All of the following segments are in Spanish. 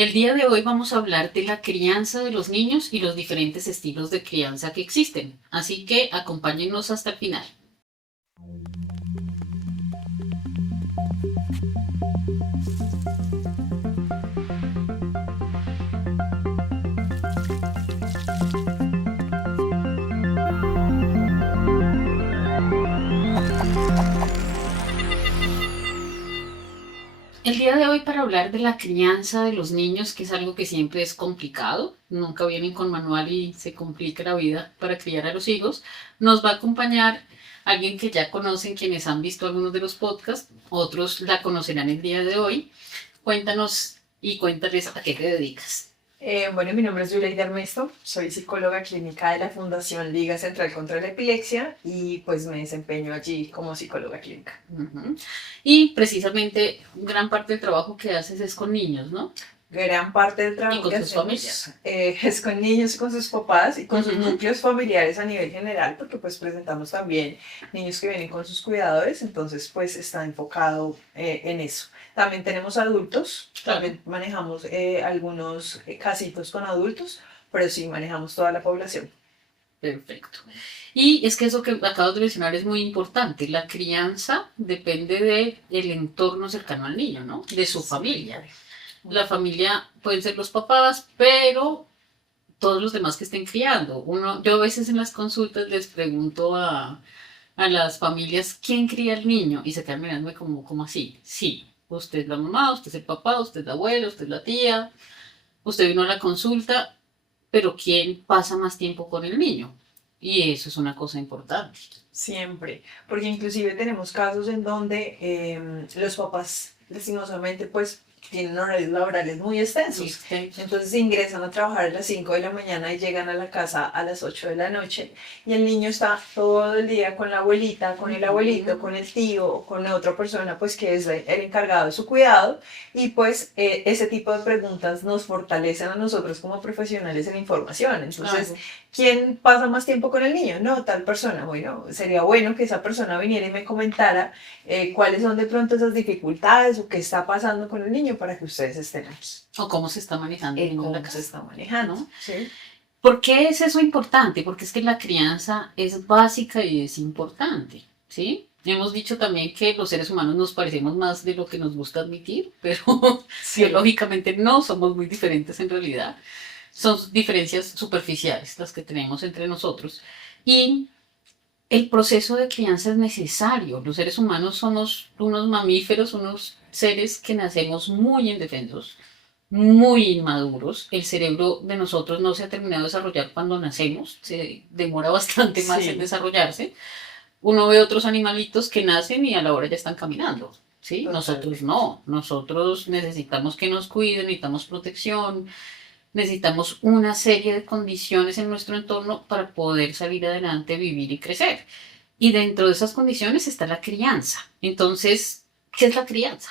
El día de hoy vamos a hablar de la crianza de los niños y los diferentes estilos de crianza que existen. Así que acompáñennos hasta el final. El día de hoy para hablar de la crianza de los niños, que es algo que siempre es complicado, nunca vienen con manual y se complica la vida para criar a los hijos, nos va a acompañar alguien que ya conocen quienes han visto algunos de los podcasts, otros la conocerán el día de hoy. Cuéntanos y cuéntales a qué te dedicas. Bueno, mi nombre es Yuleida Ernesto, soy psicóloga clínica de la Fundación Liga Central contra la Epilepsia y pues me desempeño allí como psicóloga clínica. Y precisamente gran parte del trabajo que haces es con niños, ¿no? Gran parte del trabajo ¿Y con que sus hacemos familias? Es con niños, con sus papás y con sus Ujú. núcleos familiares a nivel general, porque pues presentamos también niños que vienen con sus cuidadores, entonces pues está enfocado en eso. También tenemos adultos, Claro. también manejamos algunos casitos con adultos, pero sí manejamos toda la población. Perfecto. Y es que eso que acabas de mencionar es muy importante. La crianza depende del entorno cercano al niño, ¿no? De su familia. La familia pueden ser los papás, pero todos los demás que estén criando. Yo a veces en las consultas les pregunto a las familias quién cría al niño y se quedan mirándome como así. Sí, usted es la mamá, usted es el papá, usted es la abuela, usted es la tía, usted vino a la consulta, pero ¿quién pasa más tiempo con el niño? Y eso es una cosa importante. Siempre, porque inclusive tenemos casos en donde los papás lastimosamente pues tienen horarios laborales muy extensos. Entonces ingresan a trabajar a las 5 de la mañana y llegan a la casa a las 8 de la noche y el niño está todo el día con la abuelita, con el abuelito, con el tío o con otra persona pues que es el encargado de su cuidado y pues ese tipo de preguntas nos fortalecen a nosotros como profesionales en información. Entonces, Claro. ¿quién pasa más tiempo con el niño? No, tal persona. Bueno, sería bueno que esa persona viniera y me comentara cuáles son de pronto esas dificultades o qué está pasando con el niño para que ustedes estén aquí. O cómo se está manejando el niño en la Cómo casa, se está manejando, ¿no? ¿sí? ¿Por qué es eso importante? Porque es que la crianza es básica y es importante, ¿sí? Hemos dicho también que los seres humanos nos parecemos más de lo que nos gusta admitir, pero Sí. biológicamente no somos muy diferentes en realidad. Son diferencias superficiales las que tenemos entre nosotros. Y el proceso de crianza es necesario. Los seres humanos somos unos mamíferos, unos seres que nacemos muy indefensos, muy inmaduros. El cerebro de nosotros no se ha terminado de desarrollar cuando nacemos, se demora bastante más en desarrollarse. Uno ve otros animalitos que nacen y a la hora ya están caminando. ¿Sí? Nosotros no, nosotros necesitamos que nos cuiden, necesitamos protección, necesitamos una serie de condiciones en nuestro entorno para poder salir adelante, vivir y crecer. Y dentro de esas condiciones está la crianza. Entonces, ¿qué es la crianza?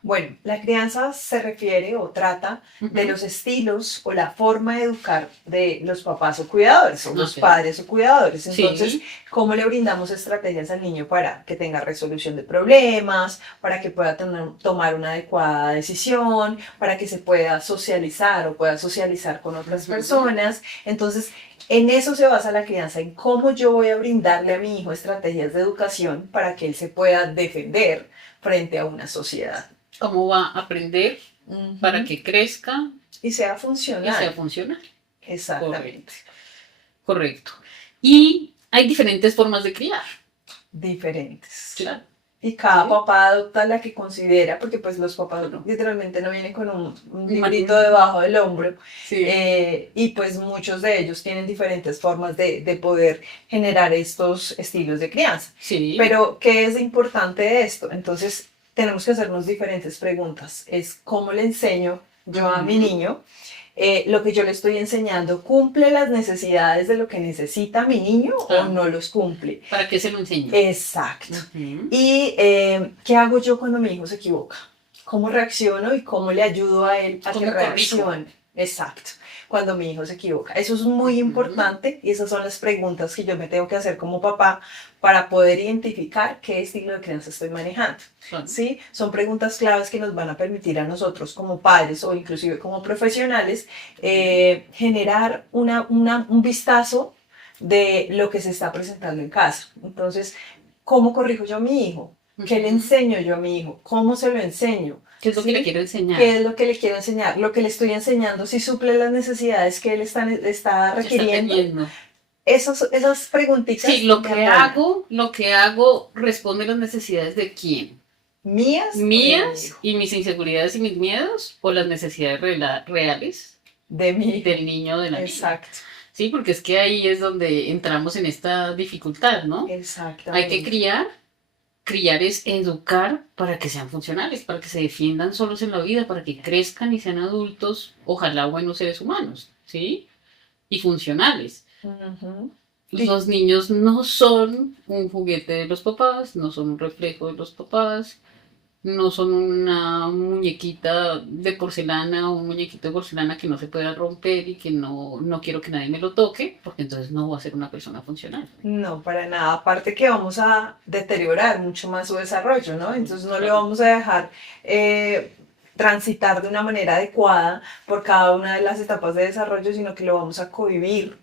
Bueno, la crianza se refiere o trata de los estilos o la forma de educar de los papás o cuidadores, o los padres o cuidadores. Entonces, Sí. ¿cómo le brindamos estrategias al niño para que tenga resolución de problemas, para que pueda tomar una adecuada decisión, para que se pueda socializar o pueda socializar con otras personas? Entonces, en eso se basa la crianza, en cómo yo voy a brindarle a mi hijo estrategias de educación para que él se pueda defender frente a una sociedad. ¿Cómo va a aprender para que crezca y sea funcional? Y sea funcional. Exactamente. Correcto. Y hay diferentes formas de criar. Diferentes. Claro. Y cada papá adopta la que considera, porque pues los papás literalmente no vienen con un librito debajo del hombro. Sí. Y pues muchos de ellos tienen diferentes formas de poder generar estos estilos de crianza. Sí. Pero, ¿qué es importante de esto? Entonces, tenemos que hacernos diferentes preguntas. Es cómo le enseño yo a mi niño. Lo que yo le estoy enseñando, ¿cumple las necesidades de lo que necesita mi niño o no los cumple? ¿Para qué se lo enseño? Exacto. ¿Y qué hago yo cuando mi hijo se equivoca? ¿Cómo reacciono y cómo le ayudo a él a que reaccione? Exacto, cuando mi hijo se equivoca. Eso es muy importante y esas son las preguntas que yo me tengo que hacer como papá para poder identificar qué estilo de crianza estoy manejando. ¿Sí? Son preguntas claves que nos van a permitir a nosotros como padres o inclusive como profesionales generar un vistazo de lo que se está presentando en casa. Entonces, ¿cómo corrijo yo a mi hijo? ¿Qué le enseño yo a mi hijo? ¿Cómo se lo enseño? ¿Qué es lo que le quiero enseñar? ¿Qué es lo que le quiero enseñar? Lo que le estoy enseñando, si suple las necesidades que él está requiriendo. Esas preguntitas. Sí, lo que hago responde a las necesidades de quién. Mías y mis inseguridades y mis miedos, o las necesidades reales del niño o de la niña. Exacto. Sí, porque es que ahí es donde entramos en esta dificultad, ¿no? Exactamente. Hay que criar es educar para que sean funcionales, para que se defiendan solos en la vida, para que crezcan y sean adultos, ojalá buenos seres humanos, ¿sí? Y funcionales. Uh-huh. Los niños no son un juguete de los papás, no son un reflejo de los papás, no son una muñequita de porcelana o un muñequito de porcelana que no se pueda romper y que no quiero que nadie me lo toque, porque entonces no voy a ser una persona funcional. No, para nada. Aparte que vamos a deteriorar mucho más su desarrollo, ¿no? Entonces no le vamos a dejar transitar de una manera adecuada por cada una de las etapas de desarrollo, sino que lo vamos a convivir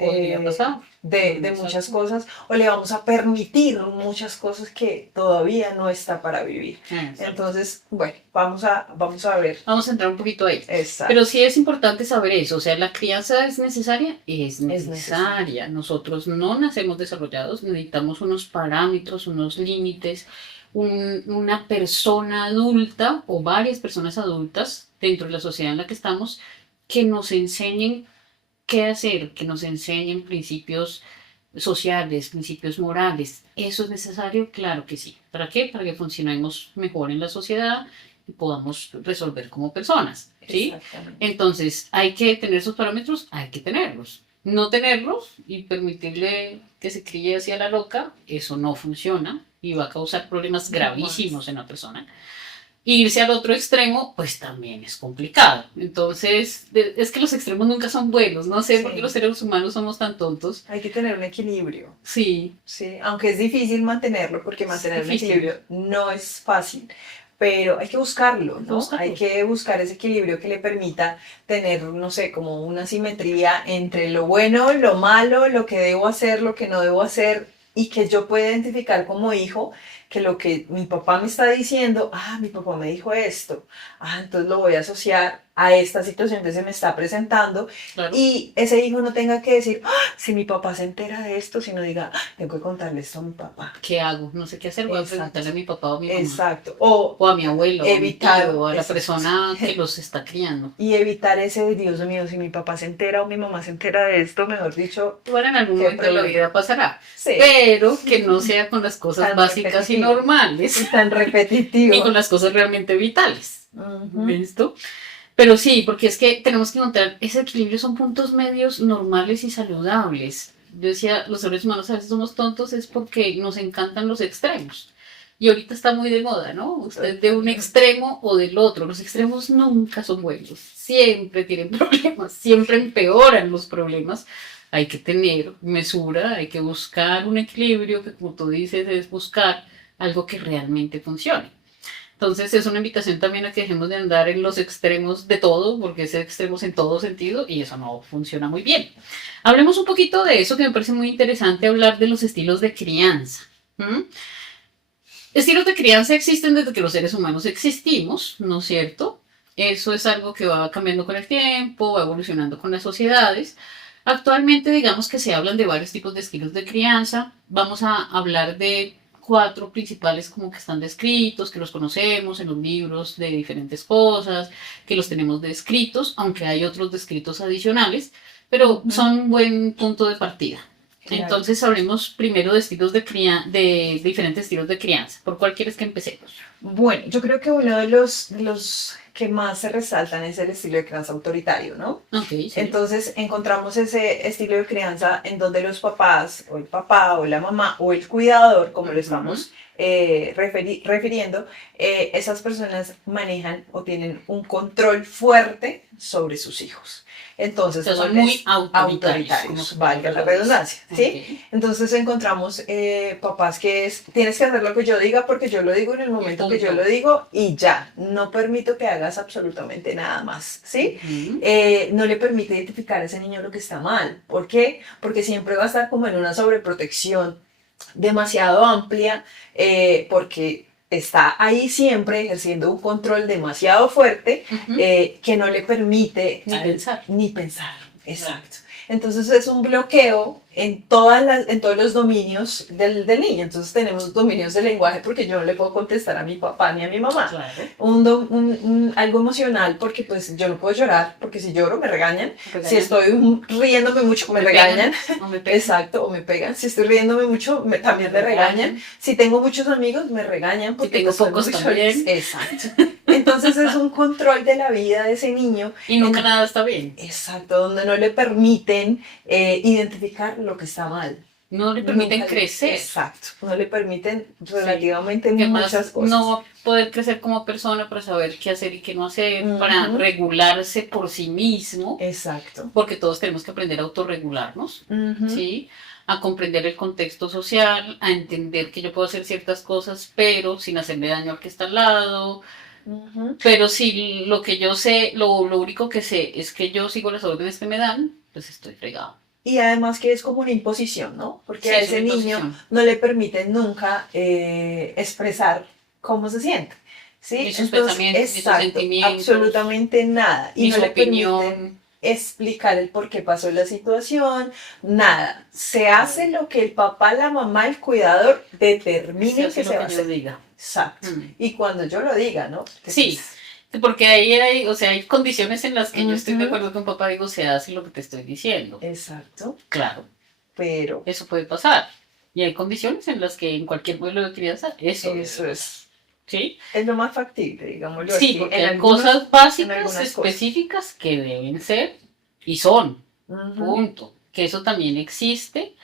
de muchas cosas, o le vamos a permitir muchas cosas que todavía no está para vivir. Entonces, bueno, vamos a ver. Vamos a entrar un poquito ahí. Exacto. Pero sí es importante saber eso, o sea, ¿la crianza es necesaria? Es necesaria. Nosotros no nacemos desarrollados, necesitamos unos parámetros, unos límites, una persona adulta o varias personas adultas dentro de la sociedad en la que estamos que nos enseñen qué hacer, que nos enseñen principios sociales, principios morales. ¿Eso es necesario? Claro que sí. ¿Para qué? Para que funcionemos mejor en la sociedad y podamos resolver como personas, ¿sí? Entonces, ¿hay que tener esos parámetros? Hay que tenerlos. No tenerlos y permitirle que se críe hacia la loca, eso no funciona y va a causar problemas gravísimos en la persona. Irse al otro extremo, pues también es complicado. Entonces, es que los extremos nunca son buenos. No sé por qué los seres humanos somos tan tontos. Hay que tener un equilibrio. Sí. Sí, aunque es difícil mantenerlo, porque mantener un equilibrio no es fácil. Pero hay que buscarlo, ¿no? Hay que buscar ese equilibrio que le permita tener, no sé, como una simetría entre lo bueno, lo malo, lo que debo hacer, lo que no debo hacer, y que yo pueda identificar como hijo que lo que mi papá me está diciendo, mi papá me dijo esto, entonces lo voy a asociar a esta situación que se me está presentando, claro. Y ese hijo no tenga que decir, si mi papá se entera de esto, sino diga, tengo que contarle esto a mi papá. ¿Qué hago? No sé qué hacer, voy a preguntarle a mi papá o a mi mamá. Exacto. O a mi abuelo, evitar, o a mi tío, o a la persona que los está criando. Y evitar ese de Dios mío, si mi papá se entera o mi mamá se entera de esto, mejor dicho. Bueno, en algún momento de la vida pasará. Sí. Pero que no sea con las cosas tan básicas y normales. Y tan repetitivo. Ni con las cosas realmente vitales. ¿Listo? Pero sí, porque es que tenemos que encontrar ese equilibrio, son puntos medios normales y saludables. Yo decía, los seres humanos a veces somos tontos es porque nos encantan los extremos. Y ahorita está muy de moda, ¿no? Usted de un extremo o del otro. Los extremos nunca son buenos. Siempre tienen problemas, siempre empeoran los problemas. Hay que tener mesura, hay que buscar un equilibrio que, como tú dices, es buscar algo que realmente funcione. Entonces es una invitación también a que dejemos de andar en los extremos de todo, porque es extremos en todo sentido y eso no funciona muy bien. Hablemos un poquito de eso, que me parece muy interesante hablar de los estilos de crianza. Estilos de crianza existen desde que los seres humanos existimos, ¿no es cierto? Eso es algo que va cambiando con el tiempo, va evolucionando con las sociedades. Actualmente digamos que se hablan de varios tipos de estilos de crianza. Vamos a hablar de 4 principales como que están descritos, que los conocemos en los libros de diferentes cosas, que los tenemos descritos, aunque hay otros descritos adicionales, pero son un buen punto de partida. Claro. Entonces hablemos primero de estilos de diferentes estilos de crianza. ¿Por cuál quieres que empecemos? Bueno, yo creo que uno de los que más se resaltan es el estilo de crianza autoritario, ¿no? Okay, sí. Entonces encontramos ese estilo de crianza en donde los papás, o el papá, o la mamá, o el cuidador, como lo estamos refiriendo, esas personas manejan o tienen un control fuerte sobre sus hijos. Entonces son muy autoritarios, valga la redundancia, ¿sí? Okay. Entonces encontramos papás que tienes que hacer lo que yo diga porque yo lo digo en el momento que yo lo digo y ya, no permito que hagas absolutamente nada más, ¿sí? No le permite identificar a ese niño lo que está mal. ¿Por qué? Porque siempre va a estar como en una sobreprotección demasiado amplia, porque está ahí siempre ejerciendo un control demasiado fuerte que no le permite ni pensar. Exacto. Entonces es un bloqueo en todos los dominios del niño. Entonces tenemos dominios del lenguaje porque yo no le puedo contestar a mi papá ni a mi mamá. Claro. Algo emocional porque pues yo no puedo llorar porque si lloro me regañan. Si estoy riéndome mucho me regañan. Exacto, o me pegan. Si estoy riéndome mucho también me regañan. Si tengo muchos amigos me regañan porque si tengo pocos también. Exacto. Entonces es un control de la vida de ese niño. Y nunca nada está bien. Exacto, donde no le permiten identificar lo que está mal. No le permiten crecer. Exacto, no le permiten relativamente muchas cosas. No va a poder crecer como persona para saber qué hacer y qué no hacer, para regularse por sí mismo. Exacto. Porque todos tenemos que aprender a autorregularnos, ¿sí? A comprender el contexto social, a entender que yo puedo hacer ciertas cosas, pero sin hacerle daño al que está al lado. Pero si lo que yo sé, lo único que sé es que yo sigo las órdenes que me dan, pues estoy fregado. Y además que es como una imposición, ¿no? Porque a ese niño no le permiten nunca expresar cómo se siente. ¿Sí? Ni sus pensamientos, ni sus sentimientos. Absolutamente nada. Y no su le opinión. Permiten explicar el por qué pasó la situación, nada. Se hace lo que el papá, la mamá, el cuidador determine que se va a hacer. Diga. Exacto. Y cuando yo lo diga, ¿no? Sí. Porque ahí hay condiciones en las que yo estoy de acuerdo con papá, digo, se hace lo que te estoy diciendo. Exacto. Claro. Pero eso puede pasar. Y hay condiciones en las que en cualquier modelo de crianza eso es. ¿Sí? Es lo más factible, digámoslo así. Sí, porque hay cosas básicas, específicas que deben ser y son. Punto. Que eso también existe.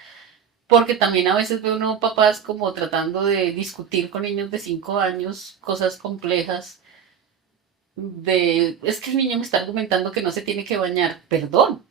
Porque también a veces veo unos papás como tratando de discutir con niños de 5 años cosas complejas. Es que el niño me está argumentando que no se tiene que bañar. Perdón.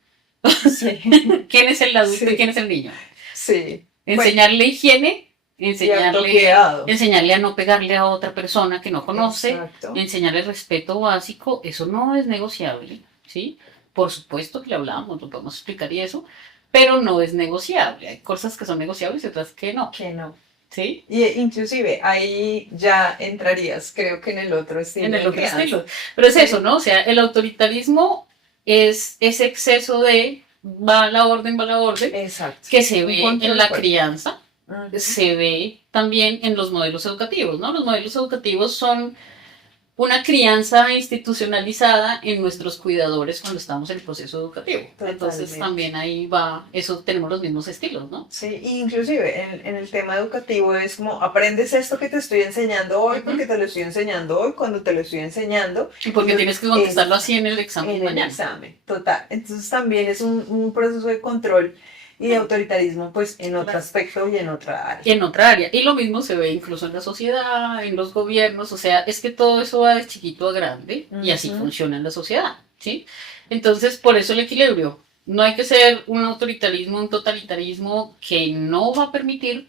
Sí. ¿Quién es el adulto y quién es el niño? Sí. Enseñarle higiene, enseñarle a no pegarle a otra persona que no conoce, enseñarle respeto básico, eso no es negociable, ¿sí? Por supuesto que le hablamos, lo podemos explicar y eso, pero no es negociable. Hay cosas que son negociables y otras que no. Que no. ¿Sí? Y inclusive ahí ya entrarías, creo que en el otro estilo. En el otro estilo. Pero es eso, ¿no? O sea, el autoritarismo es ese exceso de va a la orden, Exacto. Que se ve en la crianza, se ve también en los modelos educativos, ¿no? Los modelos educativos son una crianza institucionalizada en nuestros cuidadores cuando estamos en el proceso educativo. Totalmente. Entonces también ahí va, eso tenemos los mismos estilos, ¿no? Sí, inclusive en el tema educativo es como aprendes esto que te estoy enseñando hoy porque te lo estoy enseñando hoy, cuando te lo estoy enseñando. Y porque tienes que contestarlo así en el examen mañana. En el examen, total. Entonces también es un proceso de control y de autoritarismo, pues en otro aspecto y en otra área. En otra área. Y lo mismo se ve incluso en la sociedad, en los gobiernos, o sea, es que todo eso va de chiquito a grande y así funciona en la sociedad, ¿sí? Entonces, por eso el equilibrio. No hay que ser un autoritarismo, un totalitarismo que no va a permitir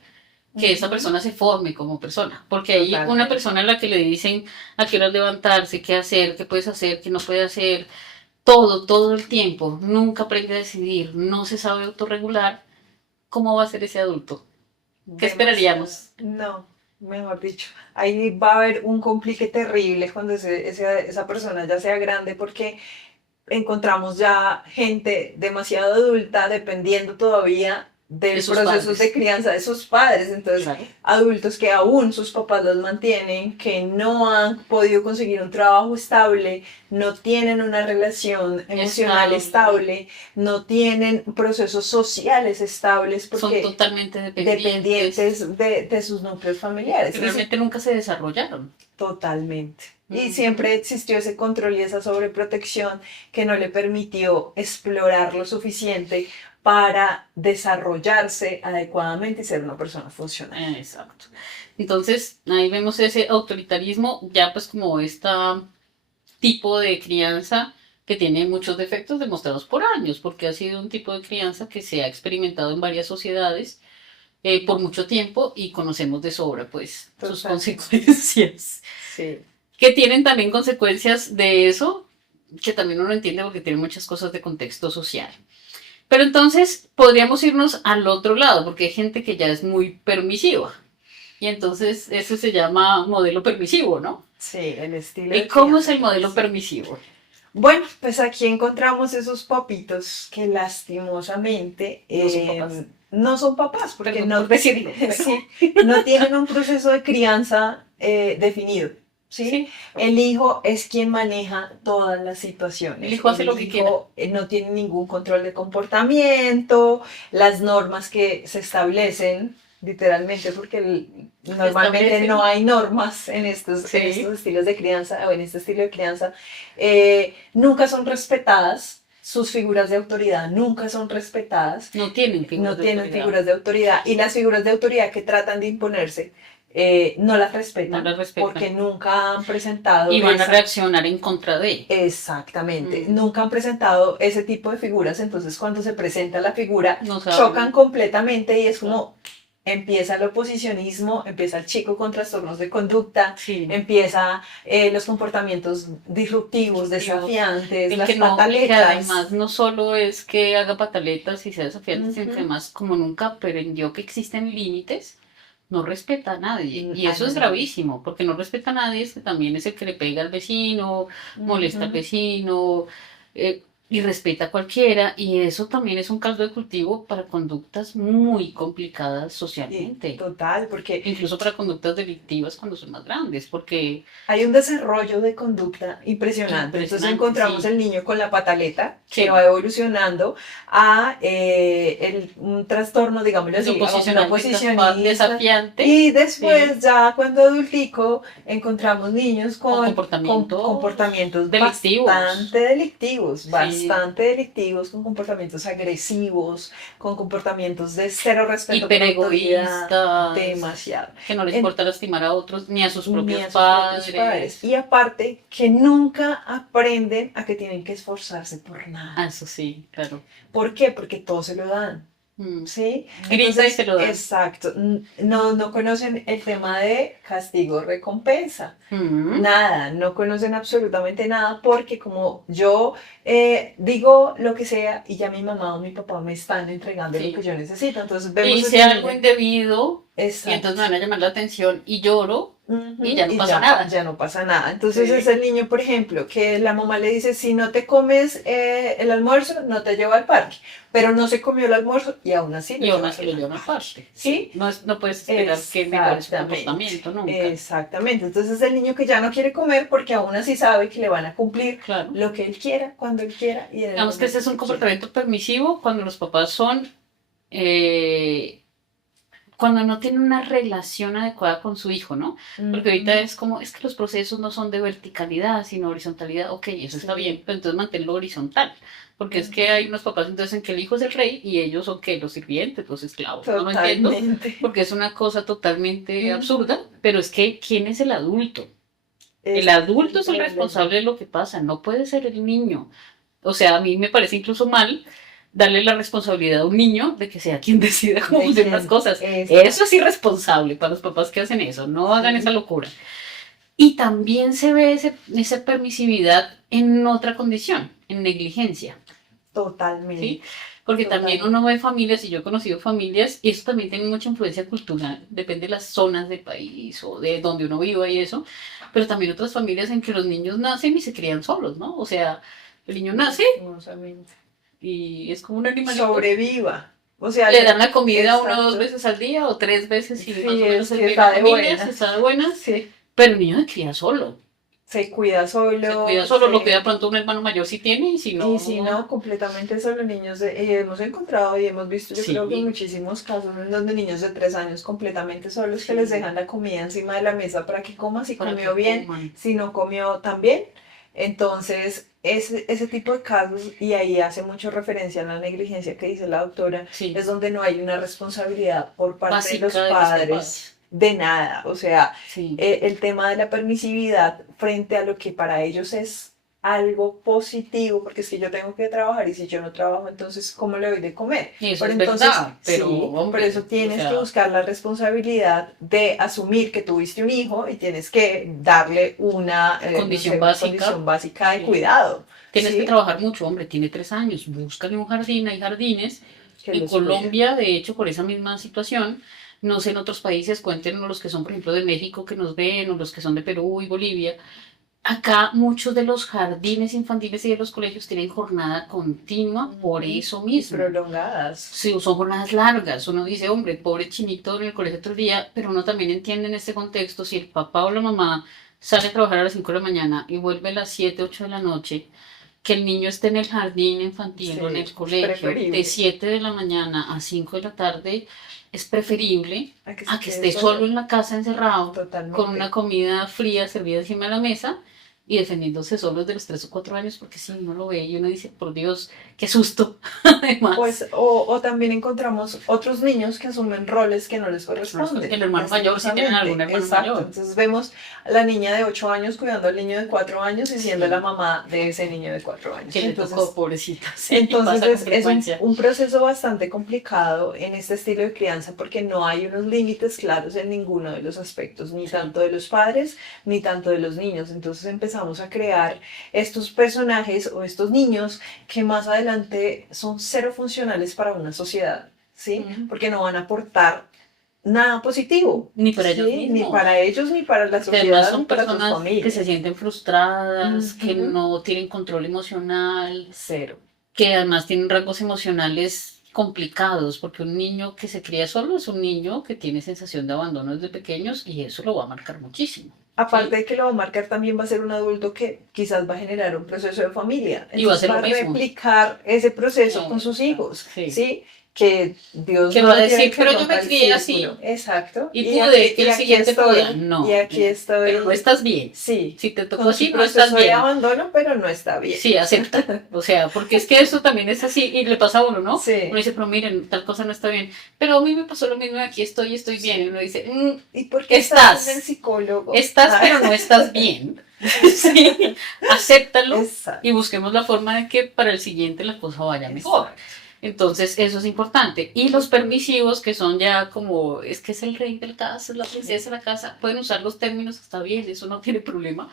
que esa persona se forme como persona. Porque hay una persona a la que le dicen a qué hora levantarse, qué hacer, qué puedes hacer, qué no puedes hacer. Todo el tiempo, nunca aprende a decidir, no se sabe autorregular, ¿cómo va a ser ese adulto? ¿Qué esperaríamos? No, mejor dicho, ahí va a haber un complique terrible cuando esa persona ya sea grande porque encontramos ya gente demasiado adulta dependiendo todavía de sus procesos padres. de crianza de sus padres. Entonces, Claro. adultos que aún sus papás los mantienen, que no han podido conseguir un trabajo estable, no tienen una relación emocional estable, no tienen procesos sociales estables Son porque totalmente dependientes de sus núcleos familiares. que realmente nunca se desarrollaron. Totalmente. Y Ujú. siempre existió ese control y esa sobreprotección que no le permitió explorar lo suficiente para desarrollarse adecuadamente y ser una persona funcional. Exacto. Entonces, ahí vemos ese autoritarismo, ya pues como este tipo de crianza que tiene muchos defectos demostrados por años, porque ha sido un tipo de crianza que se ha experimentado en varias sociedades por mucho tiempo y conocemos de sobra pues sus Totalmente. consecuencias. Sí. Que tienen también consecuencias de eso, que también uno entiende porque tiene muchas cosas de contexto social. Pero entonces podríamos irnos al otro lado, porque hay gente que ya es muy permisiva. Y entonces eso se llama modelo permisivo, ¿no? Sí, el estilo ¿Y de cómo es crianza el modelo permisivo. permisivo? Bueno, pues aquí encontramos esos papitos que lastimosamente No son papás. no son papás, porque Perdón no, por decirlo. sí, no tienen un proceso de crianza definido. ¿Sí? Sí. El hijo es quien maneja todas las situaciones. El hijo hace lo que quiera. No tiene ningún control de comportamiento, las normas que se establecen, literalmente, porque normalmente no hay normas en estos estilos de crianza o en este estilo de crianza, nunca son respetadas. Sus figuras de autoridad nunca son respetadas. No tienen figuras de autoridad. Y las figuras de autoridad que tratan de imponerse no las respetan, porque nunca han presentado. Y van a reaccionar en contra de. Exactamente. Nunca han presentado ese tipo de figuras, entonces cuando se presenta la figura, No chocan completamente y es como empieza el oposicionismo, empieza el chico con trastornos de conducta, empieza los comportamientos disruptivos, desafiantes, las pataletas. Que además no solo es que haga pataletas y sea desafiante, sino que además como nunca aprendió que existen límites, no respeta a nadie. Y eso es gravísimo, porque no respeta a nadie, es que también es el que le pega al vecino, molesta al vecino, y respeta a cualquiera. Y eso también es un caldo de cultivo para conductas muy complicadas socialmente. Sí, total, porque incluso para conductas delictivas cuando son más grandes, porque hay un desarrollo de conducta impresionante. Entonces encontramos el niño con la pataleta que va evolucionando a un trastorno, digámoslo así, una posicionista desafiante. Y después ya cuando adultico encontramos niños con comportamientos delictivos. Bastante delictivos, con comportamientos agresivos, con comportamientos de cero respeto, hiperegoístas, demasiado. Que no les importa lastimar a otros ni a sus propios padres. Y aparte, que nunca aprenden a que tienen que esforzarse por nada. Eso sí, claro. ¿Por qué? Porque todo se lo dan. ¿Sí? Grita y se lo dan. Exacto. No conocen el tema de castigo-recompensa. Nada, no conocen absolutamente nada porque como yo digo lo que sea y ya mi mamá o mi papá me están entregando lo que yo necesito. Entonces vemos hice algo indebido y entonces me van a llamar la atención y lloro. Y ya no pasa nada. Ya no pasa nada. Entonces es el niño, por ejemplo, que la mamá le dice, si no te comes el almuerzo, no te llevo al parque. Pero no se comió el almuerzo y aún así lo lleva al parque. ¿Sí? No puedes esperar que mejore su comportamiento nunca. Exactamente. Entonces es el niño que ya no quiere comer porque aún así sabe que le van a cumplir lo que él quiera, cuando él quiera. Y digamos que ese es un comportamiento permisivo cuando los papás son... cuando no tiene una relación adecuada con su hijo, ¿no? Porque ahorita es como, es que los procesos no son de verticalidad, sino horizontalidad. Ok, eso está bien, pero entonces manténlo horizontal. Porque es que hay unos papás entonces en que el hijo es el rey y ellos son que los sirvientes, los esclavos. No lo entiendo, porque es una cosa totalmente absurda, pero es que ¿quién es el adulto? El adulto es el responsable de lo que pasa, no puede ser el niño. O sea, a mí me parece incluso mal darle la responsabilidad a un niño de que sea quien decida cómo funcionan las cosas. Eso es irresponsable para los papás que hacen eso, no hagan esa locura. Y también se ve esa permisividad en otra condición, en negligencia. Totalmente. ¿Sí? Porque también uno ve familias, y yo he conocido familias, y eso también tiene mucha influencia cultural, depende de las zonas del país o de donde uno viva y eso, pero también otras familias en que los niños nacen y se crían solos, ¿no? O sea, el niño nace y es como un animalito. Sobreviva. O sea, le dan la comida exacto. 1 o 2 veces al día o 3 veces si Sí, más o menos es es que bien está la de familia, si buena. está de buenas, Sí, pero el niño se cría solo. se cuida Se cuida solo, solo, lo cuida pronto un hermano mayor si tiene y si y si no, no, completamente solo niños y hemos encontrado y hemos visto, yo creo que sí, muchísimos casos en donde niños de 3 años completamente solos que les sí, dejan la comida encima de la mesa para que coma, si para comió que bien, coman. si no comió también. Entonces, ese tipo de casos, y ahí hace mucho referencia a la negligencia que dice la doctora, es Sí, donde no hay una responsabilidad por parte de los básica de los padres papás. de nada. O sea, Sí, el tema de la permisividad frente a lo que para ellos es algo positivo, porque si yo tengo que trabajar y si yo no trabajo, entonces, ¿cómo le doy de comer? y eso Pero es entonces, verdad, pero sí, por eso hombre, o tienes que sea, buscar la responsabilidad de asumir que tuviste un hijo y tienes que darle una, no sé, condición una condición básica, básica de sí. cuidado, Tienes que ¿sí? trabajar mucho, hombre, tiene 3 años, búscale un jardín, hay jardines. Que En los cuide. Colombia, de hecho, por esa misma situación, no sé en otros países, cuéntenos los que son, por ejemplo, de México que nos ven, o los que son de Perú y Bolivia. Acá muchos de los jardines infantiles y de los colegios tienen jornada continua por Ujú. eso Y mismo. prolongadas. Sí, son jornadas largas. Uno dice, hombre, pobre chinito en el colegio otro día, pero uno también entiende en este contexto, si el papá o la mamá sale a trabajar a las 5 de la mañana y vuelve a las 7 8 de la noche, que el niño esté en el jardín infantil o en Sí, el es colegio de preferible 7 de la mañana a 5 de la tarde es preferible a que a se que quede esté solo solo, en la casa encerrado con una totalmente. comida fría servida encima de la mesa y defendiéndose solo de los 3 o 4 años, porque si uno lo ve y uno dice, por Dios, qué susto, además. Pues, o también encontramos otros niños que asumen roles que no les corresponden, El hermano mayor, si tienen algún lastimosamente. hermano Exacto. mayor. Entonces vemos a la niña de 8 años cuidando al niño de 4 años y siendo la Sí, mamá de ese niño de 4 años. que le tocó, Entonces, pobrecita, sí, entonces pasa con es frecuencia. un proceso bastante complicado en este estilo de crianza porque no hay unos límites claros en ninguno de los aspectos, ni Sí. tanto de los padres ni tanto de los niños. Entonces empezamos a crear estos personajes o estos niños que más adelante son cero funcionales para una sociedad, ¿sí? Mm. Porque no van a aportar nada positivo, Ni para ellos ¿sí? Ni mismos. para ellos, ni para la Que además sociedad, ni son para sus personas que se familias. sienten frustradas, que Ujú. no tienen control emocional, Cero. que además tienen rasgos emocionales complicados, porque un niño que se cría solo es un niño que tiene sensación de abandono desde pequeños y eso lo va a marcar muchísimo, Aparte ¿sí? de que lo va a marcar, también va a ser un adulto que quizás va a generar un proceso de familia. Y va a Entonces ser va lo a mismo. replicar ese proceso con sus hijos, Sí. ¿sí? Que Dios Que no va a lo lleve decir, que pero yo me rompa el crié así círculo. Exacto. y pude, que Y el aquí siguiente pueda. estoy, y No, aquí pero no estoy, estás bien. sí, Si te tocó con su así, no estás proceso de bien. abandono, pero no está bien. Sí, acepta. O sea, porque es que eso también es así y le pasa a uno, ¿no? Uno Sí, dice, pero miren, tal cosa no está bien. Pero a mí me pasó lo mismo y aquí estoy, estoy bien. Y sí. uno dice, ¿Y por qué estás en el estás, psicólogo? estás, Ah, pero no estás bien. Sí, acéptalo y exacto, busquemos la forma de que para el siguiente la cosa vaya mejor. exacto. Entonces, eso es importante. Y los permisivos, que son ya como, es que es el rey del casa, es la princesa de la casa, pueden usar los términos, está bien, eso no tiene problema,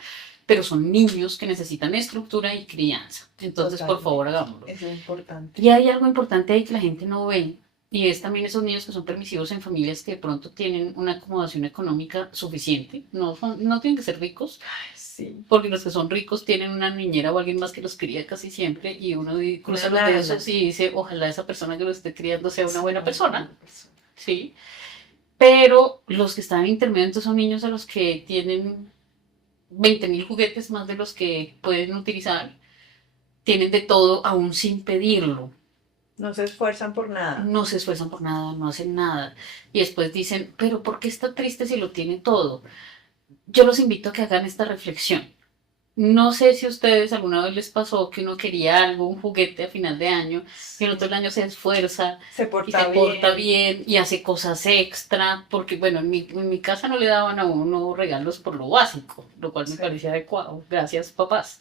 pero son niños que necesitan estructura y crianza. Entonces, por favor, Totalmente. hagámoslo. Eso es importante. Y hay algo importante ahí que la gente no ve, y es también esos niños que son permisivos en familias que de pronto tienen una acomodación económica suficiente, no tienen que ser ricos, Sí. porque los que son ricos tienen una niñera o alguien más que los cría casi siempre y uno cruza Una los nana. dedos y dice, ojalá esa persona que lo esté criando sea una buena Sea una persona, buena persona. ¿sí? Pero los que están en intermedio entonces son niños a los que tienen 20.000 juguetes más de los que pueden utilizar, tienen de todo aún sin pedirlo. No se esfuerzan por nada. No se esfuerzan por nada, no hacen nada. Y después dicen, pero ¿por qué está triste si lo tiene todo? Yo los invito a que hagan esta reflexión. No sé si a ustedes alguna vez les pasó que uno quería algo, un juguete a final de año, y el Sí. otro año se esfuerza Se y se porta porta bien. bien y hace cosas extra, porque bueno, en mi casa no le daban a uno regalos por lo básico, lo cual me Sí. parecía adecuado. Gracias, papás.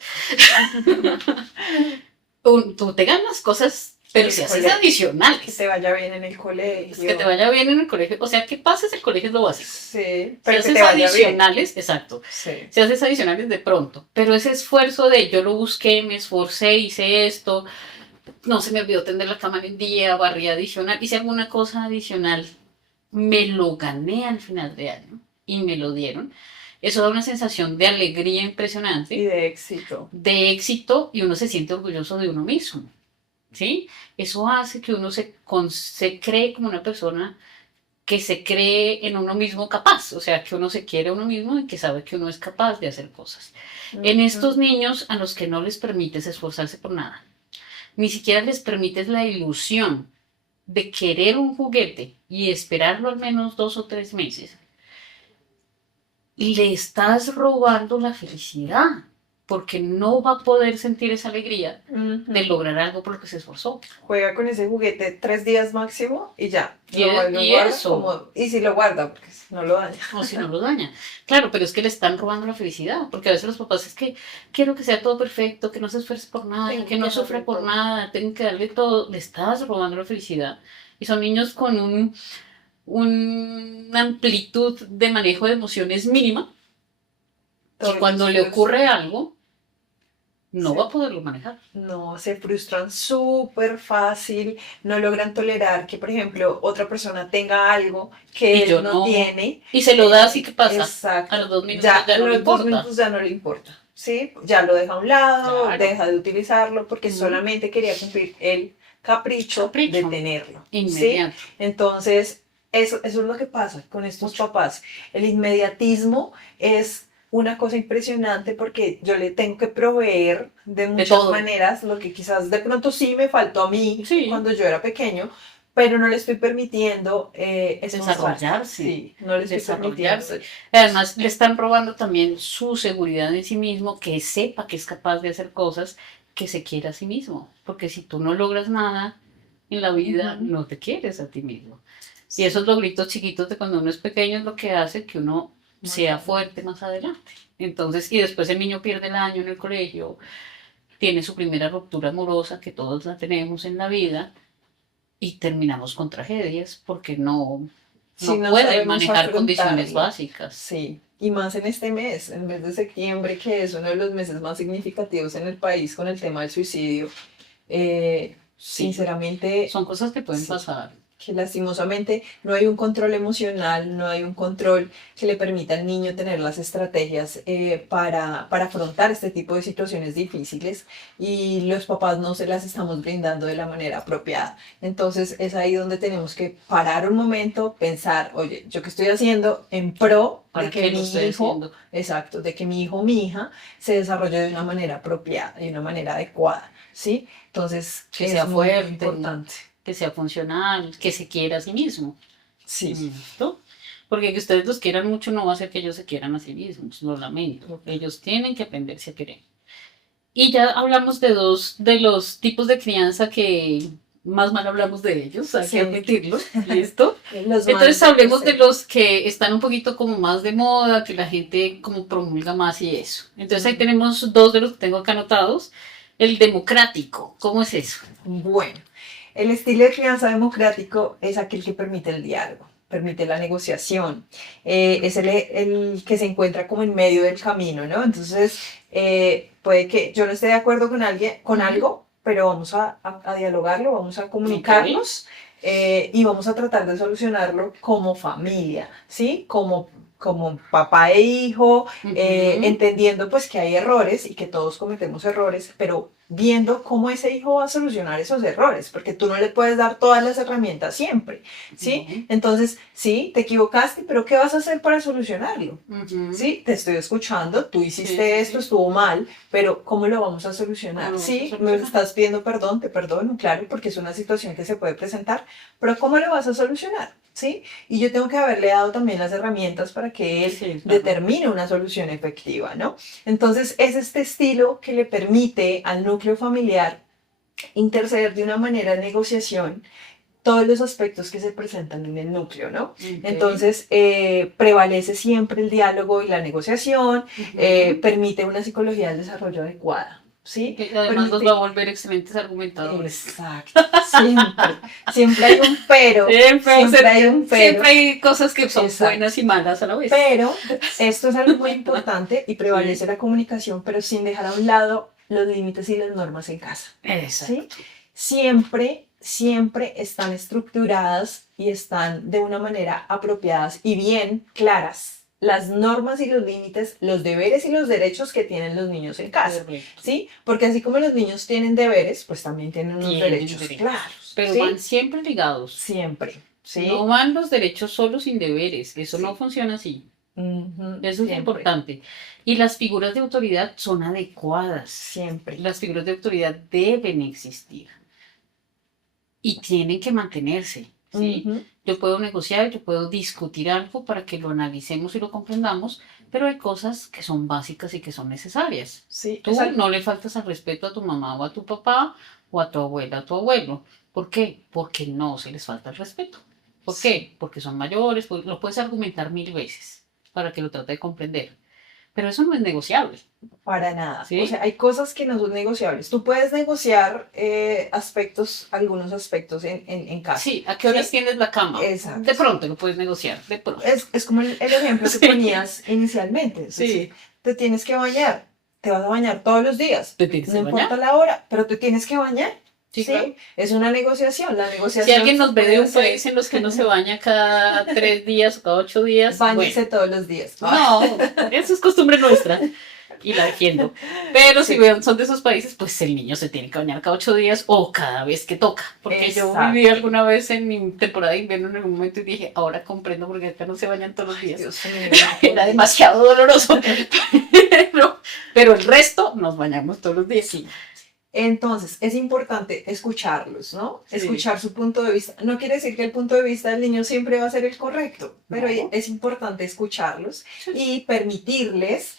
Tú te ganas cosas, pero si haces Que adicionales. te vaya bien en el Que te colegio. vaya bien en el colegio. O sea, que pases el colegio es lo básico. Sí, Si pero que haces te vaya bien. adicionales, exacto. Sí. Si haces adicionales de pronto. Pero ese esfuerzo de yo lo busqué, me esforcé, hice esto, no se me olvidó tender la cama en el día, barrí adicional, hice alguna cosa adicional, me lo gané al final de año y me lo dieron. Eso da una sensación de alegría Y impresionante, de éxito. de éxito y uno se siente orgulloso de uno mismo. ¿sí? Eso hace que uno se cree como una persona que se cree en uno mismo capaz, o sea, que uno se quiere a uno mismo y que sabe que uno es capaz de hacer cosas. En estos niños a los que no les permites esforzarse por nada, ni siquiera les permites la ilusión de querer un juguete y esperarlo al menos 2 o 3 meses, le estás robando la felicidad, porque no va a poder sentir esa alegría de lograr algo por lo que se esforzó. Juega con ese juguete 3 días máximo y ya. Y, eso. Y si lo guarda, porque no lo daña. O si no lo daña. Claro, pero es que le están robando la felicidad, porque a veces los papás es que quiero que sea todo perfecto, que no se esfuerce por nada, que no sufra por nada, tengo que darle todo. Le estás robando la felicidad. Y son niños con una amplitud de manejo de emociones mínima, que cuando le ocurre algo, no va a poderlo manejar. No, se frustran súper fácil, no logran tolerar que, por ejemplo, otra persona tenga algo que él no tiene. Y se lo da así que pasa. Exacto. A los 2 minutos ya no le importa. 2 minutos ya no le importa. ¿Sí? Ya lo deja a un lado, deja de utilizarlo porque solamente quería cumplir el capricho de tenerlo. Inmediato. ¿Sí? Entonces, eso es lo que pasa con estos papás. El inmediatismo es una cosa impresionante porque yo le tengo que proveer de muchas maneras lo que quizás de pronto sí me faltó a mí cuando yo era pequeño, pero no le estoy permitiendo desarrollarse. Sí, no le estoy permitiendo. Además, le están robando también su seguridad en sí mismo, que sepa que es capaz de hacer cosas, que se quiera a sí mismo. Porque si tú no logras nada en la vida, no te quieres a ti mismo. Y esos logritos chiquitos de cuando uno es pequeño es lo que hace que uno sea fuerte más adelante. Entonces, y después el niño pierde el año en el colegio, tiene su primera ruptura amorosa, que todos la tenemos en la vida, y terminamos con tragedias porque no puede manejar condiciones básicas. Sí, y más en este mes, en el mes de septiembre, que es uno de los meses más significativos en el país con el tema del suicidio. Sinceramente... Son cosas que pueden pasar. Que lastimosamente no hay un control emocional, no hay un control que le permita al niño tener las estrategias para afrontar este tipo de situaciones difíciles y los papás no se las estamos brindando de la manera apropiada. Entonces es ahí donde tenemos que parar un momento, pensar, oye, ¿yo qué estoy haciendo en pro de que mi hijo, exacto, de que mi hijo o mi hija se desarrolle de una manera apropiada, de una manera adecuada, ¿sí? Entonces, que sea fuerte, importante. Que sea funcional, que se quiera a sí mismo. Sí. ¿Listo? Porque que ustedes los quieran mucho no va a hacer que ellos se quieran a sí mismos, lo lamento. Ellos tienen que aprenderse a querer. Y ya hablamos de dos de los tipos de crianza que más mal hablamos de ellos, hay que admitirlo. ¿Listo? Entonces hablemos de los que están un poquito como más de moda, que la gente como promulga más y eso. Entonces ahí tenemos dos de los que tengo acá anotados. El democrático, ¿cómo es eso? Bueno. El estilo de crianza democrático es aquel que permite el diálogo, permite la negociación, es el que se encuentra como en medio del camino, ¿no? Entonces, puede que yo no esté de acuerdo con alguien, con algo, pero vamos a dialogarlo, vamos a comunicarnos y vamos a tratar de solucionarlo como familia, ¿sí? Como papá e hijo, entendiendo pues que hay errores y que todos cometemos errores, pero viendo cómo ese hijo va a solucionar esos errores, porque tú no le puedes dar todas las herramientas siempre, ¿sí? Entonces, sí, te equivocaste, pero ¿qué vas a hacer para solucionarlo? Sí, te estoy escuchando, tú hiciste esto, estuvo mal, pero ¿cómo lo vamos a solucionar? Sí, me estás pidiendo perdón, te perdono, claro, porque es una situación que se puede presentar, pero ¿cómo lo vas a solucionar? ¿Sí? Y yo tengo que haberle dado también las herramientas para que él determine una solución efectiva, ¿no? Entonces es este estilo que le permite al núcleo familiar interceder de una manera de negociación todos los aspectos que se presentan en el núcleo, ¿no? Entonces prevalece siempre el diálogo y la negociación, permite una psicología del desarrollo adecuada. ¿Sí? Que además nos va a volver excelentes argumentadores. Exacto, siempre hay un pero, siempre hay cosas que son buenas y malas a la vez. Pero esto es algo muy importante y prevalece la comunicación, pero sin dejar a un lado los límites y las normas en casa. Exacto. ¿Sí? Siempre están estructuradas y están de una manera apropiadas y bien claras las normas y los límites, los deberes y los derechos que tienen los niños en casa, Correcto. ¿sí? Porque así como los niños tienen deberes, pues también tienen unos Tienen derechos derechos. claros, Pero ¿sí? van siempre ligados. Siempre, ¿sí? No van los derechos solo sin deberes. Eso Sí. no funciona así. Ujú, Eso es siempre, importante. Y las figuras de autoridad son adecuadas. siempre. Las figuras de autoridad deben existir y tienen que mantenerse, ¿sí? Ujú, Yo puedo negociar, yo puedo discutir algo para que lo analicemos y lo comprendamos, pero hay cosas que son básicas y que son necesarias. sí, Tú no le faltas al respeto a tu mamá o a tu papá o a tu abuela, a tu abuelo. ¿Por qué? Porque no se les falta el respeto. ¿Por qué? Porque son mayores, pues lo puedes argumentar 1000 veces para que lo trate de comprender. Pero eso no es negociable, para nada. O ¿sí? sea, hay cosas que no son negociables. Tú puedes negociar aspectos, algunos aspectos en casa. Sí, ¿a qué horas ¿Sí? tienes la cama? Exacto. De pronto lo puedes negociar, de pronto. Es como el ejemplo que Sí. ponías inicialmente. Es decir, Sí, te tienes que bañar. Te vas a bañar todos los días. te tienes No que importa bañar. la hora, pero te tienes que bañar. Sí, Sí, claro. es una negociación. La Si negociación alguien nos ve puede de un ser, país en los que no se baña cada 3 días o cada 8 días, báñese bueno, todos los días. no, eso es costumbre nuestra y la defiendo. Pero si Sí. son de esos países, pues el niño se tiene que bañar cada 8 días o cada vez que toca. Porque yo Exacto. viví alguna vez en mi temporada de invierno en algún momento y dije, ahora comprendo porque acá no se bañan todos los días. Dios mío, Era demasiado doloroso. Pero el resto nos bañamos todos los días. Sí. Entonces, es importante escucharlos, ¿no? Sí. Escuchar su punto de vista. No quiere decir que el punto de vista del niño siempre va a ser el correcto, pero No. es importante escucharlos Sí. y permitirles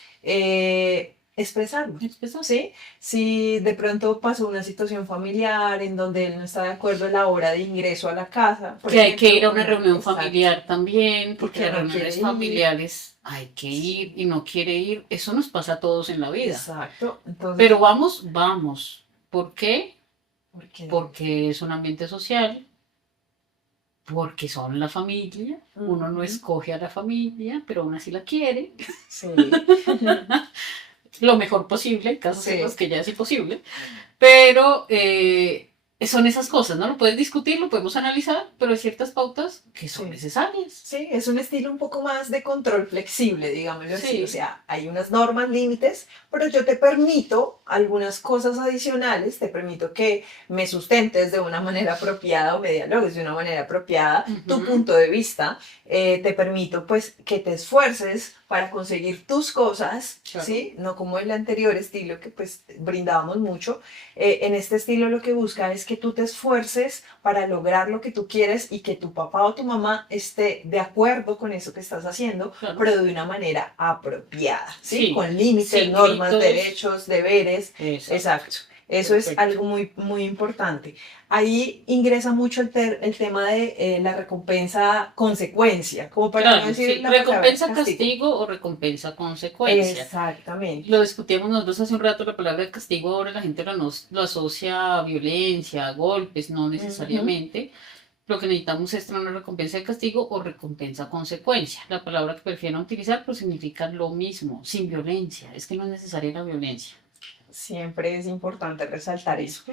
expresarlo, Eso ¿sí? Si de pronto pasó una situación familiar en donde él no está de acuerdo a la hora de ingreso a la casa, por que hay que ejemplo, ir a una reunión exacto, familiar también, porque que las no reuniones quiere ir. familiares hay que ir y no quiere ir. Eso nos pasa a todos en la vida. Exacto. Entonces, Pero vamos, vamos. ¿Por qué? porque Porque es un ambiente social, porque son la familia. Uno no Ujú. escoge a la familia, pero aún así la quiere. Sí. Lo mejor posible, en casos Sí. en los que ya es imposible. Pero son esas cosas, ¿no? Lo puedes discutir, lo podemos analizar, pero hay ciertas pautas que son Sí. necesarias. Sí, es un estilo un poco más de control flexible, digámoslo así. Sí. O sea, hay unas normas, límites, pero yo te permito algunas cosas adicionales, te permito que me sustentes de una manera apropiada o me dialogues de una manera apropiada tu Ujú. punto de vista, te permito pues que te esfuerces para conseguir tus cosas, Claro. ¿sí? No como el anterior estilo que pues brindábamos mucho. En este estilo lo que busca es que tú te esfuerces para lograr lo que tú quieres y que tu papá o tu mamá esté de acuerdo con eso que estás haciendo, Claro. pero de una manera apropiada, ¿sí? Sí, Con límites, sin normas, gritos. derechos, deberes. Exacto. Exacto. Eso es Perfecto. algo muy, muy importante. Ahí ingresa mucho el tema de la recompensa-consecuencia, como para no Claro, decir sí. la palabra Recompensa castigo o recompensa consecuencia. Exactamente. Lo discutíamos nosotros hace un rato, la palabra de castigo ahora la gente lo asocia a violencia, a golpes, no necesariamente. Lo que necesitamos es tener una recompensa de castigo o recompensa consecuencia. La palabra que prefiero utilizar pues significa lo mismo, sin violencia. Es que no es necesaria la violencia. Siempre es importante resaltar eso.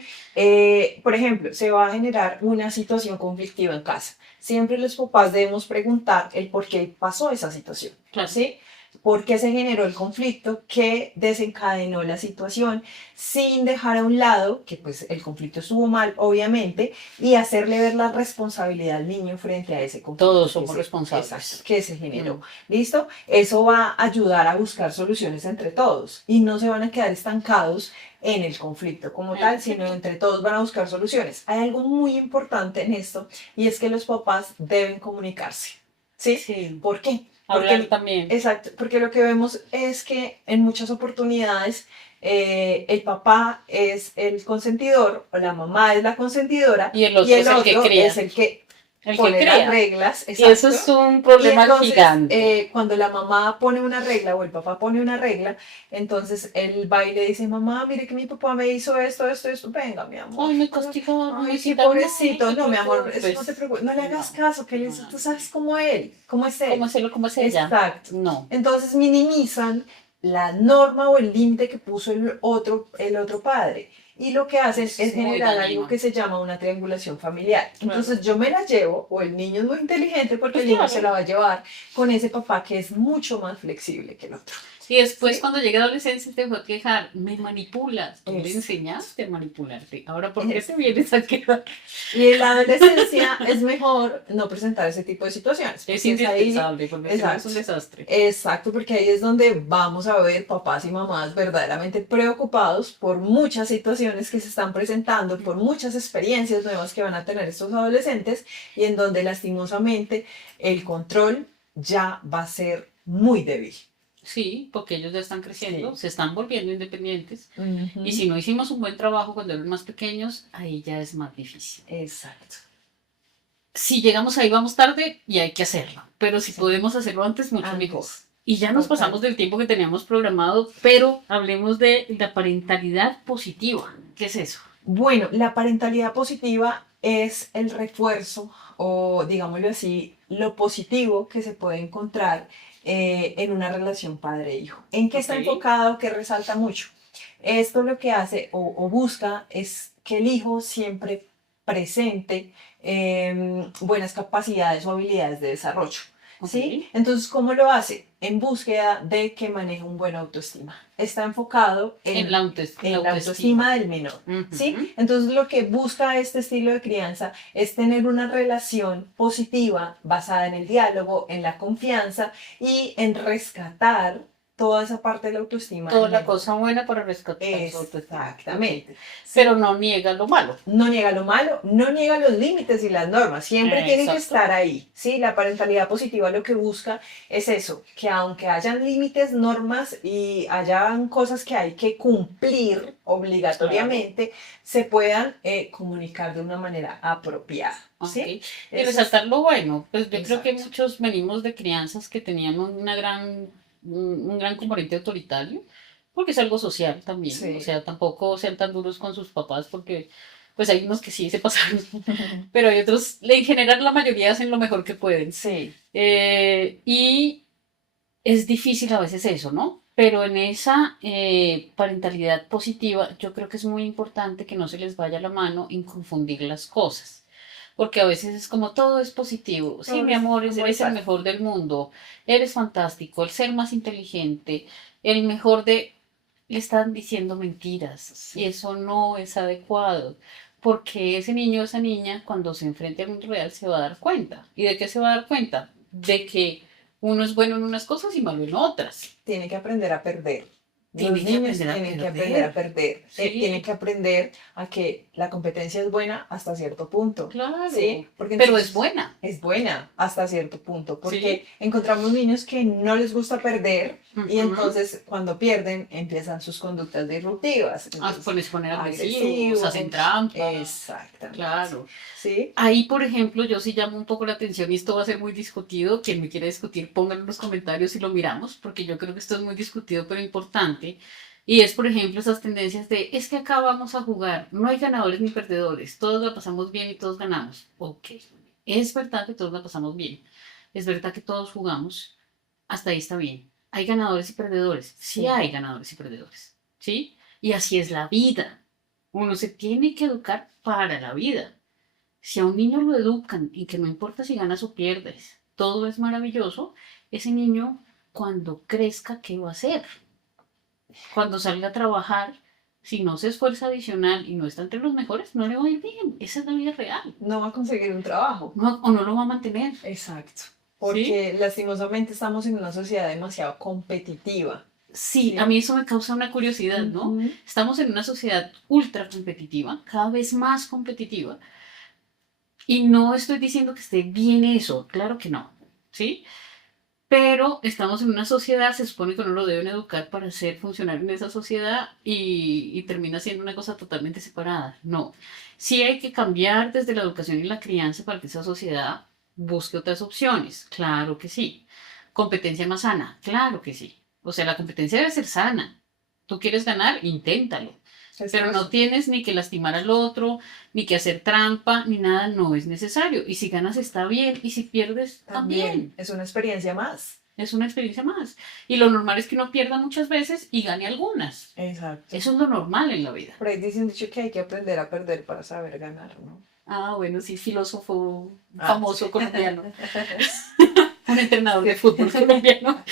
Por ejemplo, se va a generar una situación conflictiva en casa. Siempre los papás debemos preguntar el por qué pasó esa situación. Claro. ¿Sí? ¿Por qué se generó el conflicto? ¿Qué desencadenó la situación? Sin dejar a un lado que pues el conflicto estuvo mal, obviamente, y hacerle ver la responsabilidad al niño frente a ese conflicto. Todos somos responsables. Exacto, que se generó. ¿Listo? Eso va a ayudar a buscar soluciones entre todos y no se van a quedar estancados en el conflicto como tal, sino entre todos van a buscar soluciones. Hay algo muy importante en esto y es que los papás deben comunicarse. ¿Sí? Sí. ¿Por qué? Hablar también. Exacto, porque lo que vemos es que en muchas oportunidades el papá es el consentidor o la mamá es la consentidora Y el otro es el que cría. es el que El que pone las crea. reglas. Y Exacto. eso es un problema Y entonces, gigante. cuando la mamá pone una regla o el papá pone una regla, entonces él va y le dice, mamá, mire que mi papá me hizo esto, venga, mi amor. Ay, me castigó, Ay, sí, mamacita, pobrecito, no no, mi amor, te eso no te preocupes, no le hagas caso, que él, no. tú sabes cómo él, cómo es él. ¿Cómo hacerlo? ¿Cómo es ella? Exacto. No. Entonces minimizan la norma o el límite que puso el otro padre. y lo que hacen Es es muy generar algo dañino. que se llama una triangulación familiar. Claro. Entonces yo me la llevo, o el niño es muy inteligente porque Pues el niño claro. se la va a llevar con ese papá que es mucho más flexible que el otro. Y después ¿Sí? cuando llega a adolescencia te fue a quejar, me manipulas, tú le Es- enseñaste a manipularte, ahora ¿por qué es- te vienes a quedar? Y en la adolescencia es mejor no presentar ese tipo de situaciones. Es Porque es ahí, indispensable, porque si no es exacto, un desastre. exacto, porque ahí es donde vamos a ver papás y mamás verdaderamente preocupados por muchas situaciones que se están presentando, por muchas experiencias nuevas que van a tener estos adolescentes y en donde lastimosamente el control ya va a ser muy débil. Sí, porque ellos ya están creciendo, Sí. se están volviendo independientes. Ujú. Y si no hicimos un buen trabajo cuando eran más pequeños, ahí ya es más difícil. Exacto. Si llegamos ahí vamos tarde y hay que hacerlo, pero si Sí. podemos hacerlo antes, mucho Antes. mejor. Y ya nos Total. pasamos del tiempo que teníamos programado, pero hablemos de la parentalidad positiva. ¿Qué es eso? Bueno, la parentalidad positiva es el refuerzo o, digámoslo así, lo positivo que se puede encontrar en una relación padre-hijo. ¿En qué está Ok. enfocado? ¿Qué resalta mucho? Esto lo que hace o busca es que el hijo siempre presente buenas capacidades o habilidades de desarrollo. ¿Sí? Ok. Entonces, ¿cómo lo hace? En búsqueda de que maneje un buen autoestima. Está enfocado En la autoestima. en la autoestima del menor. ¿Sí? Ujú. Entonces, lo que busca este estilo de crianza es tener una relación positiva basada en el diálogo, en la confianza y en rescatar toda esa parte de la autoestima Toda del la menor. cosa buena para rescatar su autoestima. Exactamente. Pero no niega lo malo. No niega lo malo, no niega los límites y las normas, siempre tienen que Exacto. estar ahí. ¿Sí? La parentalidad positiva lo que busca es eso, que aunque hayan límites, normas y hayan cosas que hay que cumplir obligatoriamente, se puedan comunicar de una manera apropiada. ¿Sí? Ok. Y Eso es- resaltar lo bueno. Pues yo creo que Exacto. muchos venimos de crianzas que teníamos un gran componente autoritario, porque es algo social también. Sí. O sea, tampoco sean tan duros con sus papás, porque pues hay unos que sí se pasaron, pero hay otros, en general la mayoría hacen lo mejor que pueden. Sí, Y es difícil a veces eso, ¿no? Pero en esa parentalidad positiva, yo creo que es muy importante que no se les vaya la mano en confundir las cosas. Porque a veces es como todo es positivo. Sí, todo mi es amor, amor y eres el paz. mejor del mundo, eres fantástico, el ser más inteligente, el mejor de... Le están diciendo mentiras Sí. y eso no es adecuado. Porque ese niño o esa niña, cuando se enfrente al mundo real, se va a dar cuenta. ¿Y de qué se va a dar cuenta? De que uno es bueno en unas cosas y malo en otras. Tiene que aprender a perder. Tiene Los que niños aprender a tienen que aprender a perder. perder. Sí. Tienen que aprender a que la competencia es buena hasta cierto punto. Claro. ¿Sí? Porque Pero entonces es buena. es buena hasta cierto punto. Porque Sí. encontramos niños que no les gusta perder y Ujú. entonces cuando pierden empiezan sus conductas disruptivas. Se ponen agresivos, agresivos, hacen trampa. Exactamente. Claro. ¿Sí? Ahí, por ejemplo, yo sí llamo un poco la atención y esto va a ser muy discutido. Quien me quiera discutir, pónganlo en los comentarios y lo miramos, porque yo creo que esto es muy discutido, pero importante. Y es, por ejemplo, esas tendencias de, es que acá vamos a jugar, no hay ganadores ni perdedores, todos la pasamos bien y todos ganamos. Ok, es verdad que todos la pasamos bien, es verdad que todos jugamos, hasta ahí está bien. Hay ganadores y perdedores, sí Sí. hay ganadores y perdedores, ¿sí? Y así es la vida. Uno se tiene que educar para la vida. Si a un niño lo educan y que no importa si ganas o pierdes, todo es maravilloso, ese niño cuando crezca, ¿qué va a hacer? Cuando salga a trabajar, si no se esfuerza adicional y no está entre los mejores, no le va a ir bien. Esa es la vida real. No va a conseguir un trabajo. O no lo va a mantener. Exacto. Porque lastimosamente estamos en una sociedad demasiado competitiva. Sí, Sí. a mí eso me causa una curiosidad, ¿no? Ujú. Estamos en una sociedad ultra competitiva, cada vez más competitiva, y no estoy diciendo que esté bien eso, claro que no, ¿sí? Pero estamos en una sociedad, se supone que uno lo deben educar para ser funcionario en esa sociedad y termina siendo una cosa totalmente separada. No, sí hay que cambiar desde la educación y la crianza para que esa sociedad busque otras opciones, claro que sí. Competencia más sana, claro que sí. O sea, la competencia debe ser sana. Tú quieres ganar, inténtalo. Pero no tienes ni que lastimar al otro, ni que hacer trampa, ni nada, no es necesario. Y si ganas está bien, y si pierdes también. También es una experiencia más. es una experiencia más. Y lo normal es que uno pierda muchas veces y gane algunas. Exacto. Eso es lo normal en la vida. Por ahí dicen dicho que hay que aprender a perder para saber ganar, ¿no? Ah, bueno, sí, filósofo Ah, famoso sí. colombiano. Un entrenador de fútbol colombiano.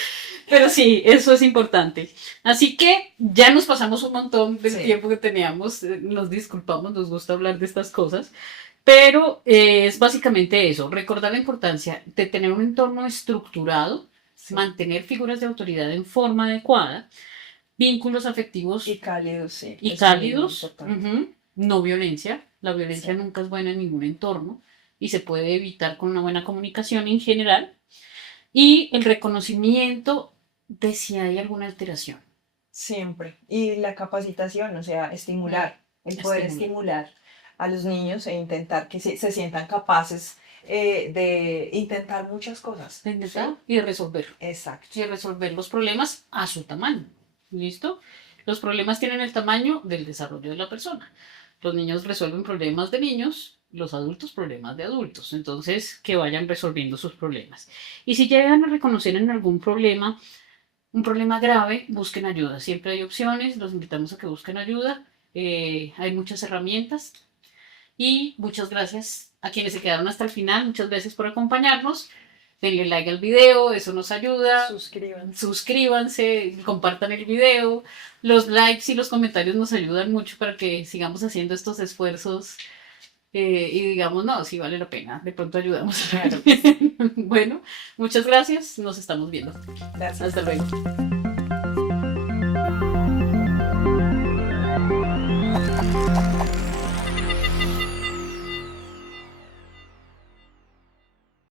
Pero sí, eso es importante. Así que ya nos pasamos un montón del Sí. tiempo que teníamos. Nos disculpamos, nos gusta hablar de estas cosas. Pero es básicamente eso, recordar la importancia de tener un entorno estructurado, Sí. mantener figuras de autoridad en forma adecuada, vínculos afectivos Y cálidos, sí. y es cálidos, muy importante. no violencia. La violencia Sí. nunca es buena en ningún entorno y se puede evitar con una buena comunicación en general. Y el reconocimiento de si hay alguna alteración. Siempre. Y la capacitación, o sea, estimular, el poder estimular a los niños e intentar que se sientan capaces de intentar muchas cosas. De intentar ¿sí? y de resolver. Exacto. Y resolver los problemas a su tamaño. ¿Listo? Los problemas tienen el tamaño del desarrollo de la persona. Los niños resuelven problemas de niños, los adultos problemas de adultos. Entonces, que vayan resolviendo sus problemas. Y si llegan a reconocer en algún problema, un problema grave, busquen ayuda. Siempre hay opciones, los invitamos a que busquen ayuda. Hay muchas herramientas. Y muchas gracias a quienes se quedaron hasta el final. Muchas gracias por acompañarnos. Denle like al video, eso nos ayuda. Suscríbanse, compartan el video. Los likes y los comentarios nos ayudan mucho para que sigamos haciendo estos esfuerzos y digamos, no, sí vale la pena. De pronto ayudamos. Claro. Bueno, muchas gracias. Nos estamos viendo. Gracias. Hasta luego.